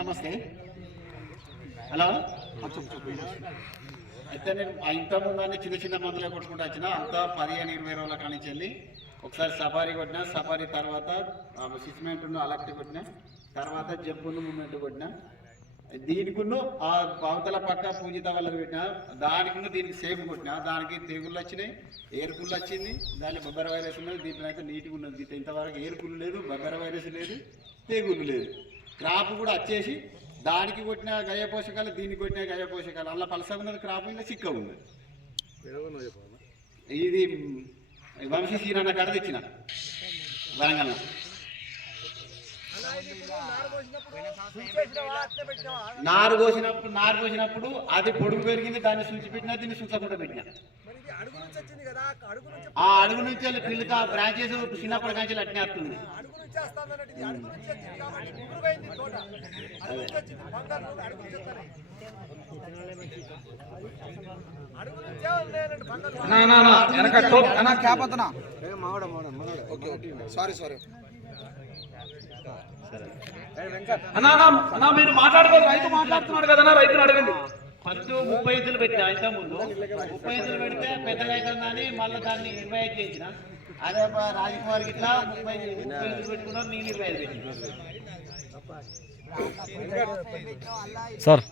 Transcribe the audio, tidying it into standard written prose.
నమస్తే. హలో. అయితే నేను ఇంతకుముందు చిన్న చిన్న మందులే కొట్టుకుంటూ వచ్చిన అంతా 15-20 రోజుల కానించి వెళ్ళి ఒకసారి సఫారీ కొట్టిన, సఫారీ తర్వాత సిస్మెంట్ను అలక్టి కొట్టిన, తర్వాత జబ్బును మూమెంట్ కొట్టిన, దీనికును ఆ అవతల పక్క పూజిత వాళ్ళకి పెట్టిన, దానికి దీనికి సేపు కొట్టిన, దానికి తెగుళ్ళు వచ్చినాయి, ఏరుకుళ్ళు వచ్చింది, దాని బొబ్బర వైరస్ ఉన్నది, దీంట్లో అయితే నీట్గా ఉన్నది. దీంట్లో ఇంతవరకు ఏరుకుళ్ళు లేదు, బొబ్బర వైరస్ లేదు, తెగుళ్ళు లేదు. క్రాప్ కూడా వచ్చేసి దానికి కొట్టిన గయ పోషకాలు, దీనికి కొట్టిన గయ పోషకాలు, అలా పలసగా ఉన్నది క్రాప్, ఇంకా చిక్క ఉన్నది. ఇది వంశీ సీరన్న కాడ తెచ్చిన వరంగల్. నారు పోసినప్పుడు అది పొడుగు పెరిగింది, దాన్ని సూచి పెట్టినా, దీన్ని సూచకుండా పెట్టినా. ఆ అడుగు నుంచి వెళ్ళి పిల్లక బ్రాంచెస్ చిన్నప్పటి నుంచి అట్నే వస్తుంది. మీరు మాట్లాడుకోవాలి, రైతు మాట్లాడుతున్నాడు కదా, రైతులు అడగండి. ఫస్ట్ 30 ఇసులు పెట్టిన, అయితే ముందు 30 ఇసులు పెడితే పెద్దగా అవుతుందని మళ్ళీ దాన్ని 25 చేసిన. అదే రాజకుమారికి ఇట్లా 30 ఇసులు పెట్టుకున్నాం, నేను 25 పెట్టిన. సార్